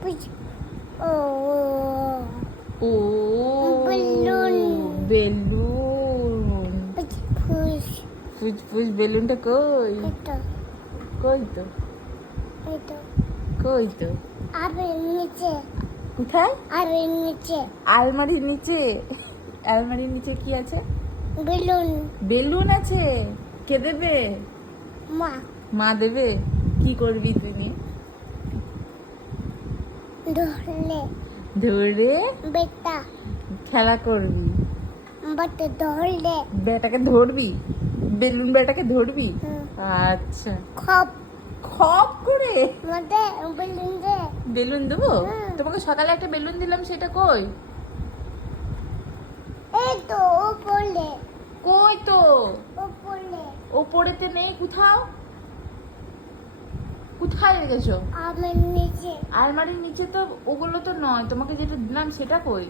Oh. ও balloon. Balloon. Push. ফুসফুস বেলুনটা কই. কই তো. কই তো নিচে কোথায় আর নিচে আলমারির নিচে আলমারির নিচে কি আছে বেলুন বেলুন আছে কে দেবে মা মা দেবে কি করবি তুই নিয়ে? ধরলে ধরে বেটা। খেলা করবি? বাট ধরলে। বেটাকে ধরবি? বেলুন বেটাকে ধরবি? আচ্ছা। খপ। খপ করে? মধ্যে বেলুন দে। বেলুন দেবো? তোমাকে সকালে একটা বেলুন দিলাম সেটা কই? এই তো ও পড়লে কই তো? ও পড়লে ওপরেতে নেই কোথাও? কোথায় রেখেছো? আমার নিচে। আলমারির নিচে তো ওগুলো তো নয় তোমাকে যেটা দিলাম সেটা কই?